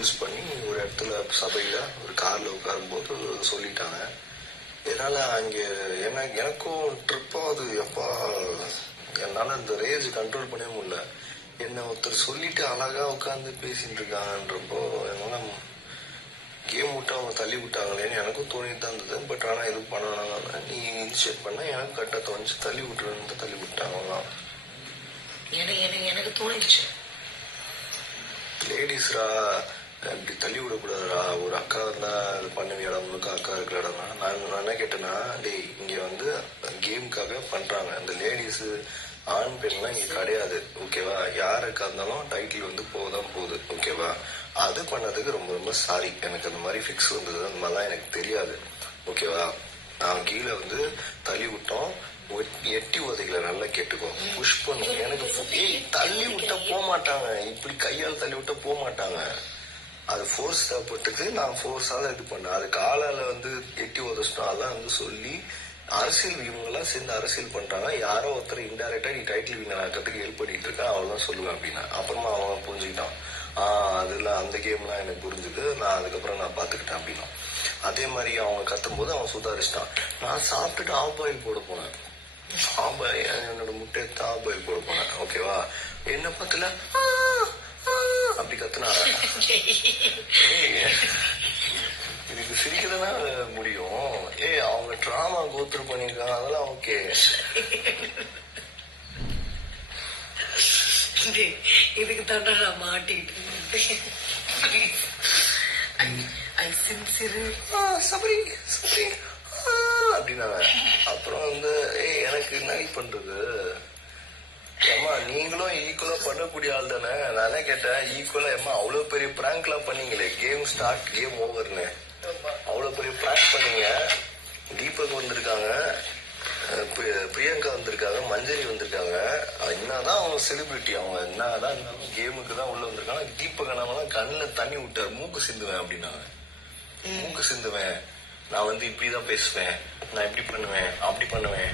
Use பண்ணி ஒரு இடத்துல சபையில ஒரு கார்ல உட்காரும்போது சொல்லிட்டாங்க. என்னால அங்க எனக்கும் ட்ரிப்பா அது எப்பா என்னால அந்த ரேஜ் கண்ட்ரோல் பண்ணவே முடியல. என்ன ஒருத்தர் சொல்லிட்டு அழகா உட்காந்து பேசிட்டு இருக்காங்கன்றப்போ என்னால கேம் விட்டு அவங்க தள்ளி விட்டாங்களேன்னு எனக்கும் தோணிட்டு தான் இருந்தது. பட் ஆனா எதுவும் பண்ண நீ இனிஷியேட் பண்ண எனக்கு கரெக்டா தோணுச்சு. தள்ளி விட்டுருன்னு தள்ளி விட்டாங்க. எனக்கு தோணிச்சு லேடிஸ்ரா இப்படி தள்ளி விடக்கூடாதுரா. ஒரு அக்கா இருந்தா அது பண்ணுவியா முழுக்க அக்கா இருக்கிற இடம் தான். நான் என்ன கேட்டேன்னா, டேய் இங்க வந்து கேமுக்காக பண்றாங்க. அந்த லேடிஸ் ஆண் பெண்லாம் இங்க கிடையாது. ஓகேவா? யாருக்கா இருந்தாலும் டைட்டில் வந்து போதான் போகுது. ஓகேவா? அது பண்ணதுக்கு ரொம்ப ரொம்ப சாரி. எனக்கு அந்த மாதிரி ஃபிக்ஸ் வந்தது. அந்த மாதிரிலாம் எனக்கு தெரியாது. ஓகேவா? நான் கீழே வந்து தள்ளி விட்டோம். எட்டி உதைகளை நல்லா கேட்டுக்கோ. புஷ் பண்ணும். எனக்கு தள்ளி விட்டா போக மாட்டாங்க. இப்படி கையால் தள்ளி விட்டா போக மாட்டாங்க. அது ஃபோர்ஸ் தேவைப்பட்டது. நான் ஃபோர்ஸால இது பண்ணேன். அது காலால வந்து எட்டி உதச்சிட்டோம். அதெல்லாம் வந்து சொல்லி அரசியல் இவங்கெல்லாம் சேர்ந்து அரசியல் பண்றாங்க. யாரோ ஒருத்தர் இன்டைரக்டா நீ டைட்டில் வின்னர் ஆக்கிறதுக்கு ஹெல்ப் பண்ணிட்டு இருக்க, அவள்தான் சொல்லுவேன் அப்படின்னா. அப்புறமா அவன் புரிஞ்சுக்கிட்டான். அதுல அந்த கேம்லாம் எனக்கு புரிஞ்சுது. நான் அதுக்கப்புறம் நான் பாத்துக்கிட்டேன் அப்படின்னா. அதே மாதிரி அவங்க கத்தும் போது அவன் சுதாரிச்சிட்டான். நான் சாப்பிட்டுட்டு ஆஃப் பாயில் போட போனேன். என்னோட முட்டை எடுத்து ஆஃப் பாயில் போட போனேன். ஓகேவா? என்ன பத்துல அப்படி கத்துனாங்க. இதுக்கு சிரிக்கதானே முடியும். அவங்க டிராமா கோத்ரூ பண்ணிருக்காங்க. அதெல்லாம் ஓகே. இதுக்கு தாண்டா நான் மாட்டிட்டு அப்படின்னாங்க. அப்புறம் வந்து எனக்கு என்ன பண்றது, ஏமா நீங்களும் ஈக்குவலா பண்ணக்கூடிய ஆள் தானே. நானே கேட்டேன், ஈக்குவலா ஏமா அவ்வளவு பெரிய பிராங்க் எல்லாம் பண்ணீங்களே, கேம் ஸ்டார்ட் கேம் ஓவர்னு அவ்வளவு பெரிய பிராங்க் பண்ணீங்க. தீபக் வந்திருக்காங்க, பிரியங்கா வந்திருக்காங்க, மஞ்சரி வந்திருக்காங்க. என்னதான் அவங்க செலிபிரிட்டி, அவங்க என்னதான் இருந்தாலும் கேமுக்கு தான் உள்ள வந்திருக்காங்க. தீபக் அண்ணாமலாம் கண்ணில் தண்ணி விட்டார். மூக்கு சிந்துவேன் அப்படின்னாங்க. மூக்கு சிந்துவேன், நான் வந்து இப்படிதான் பேசுவேன், நான் இப்படி பண்ணுவேன் அப்படி பண்ணுவேன்.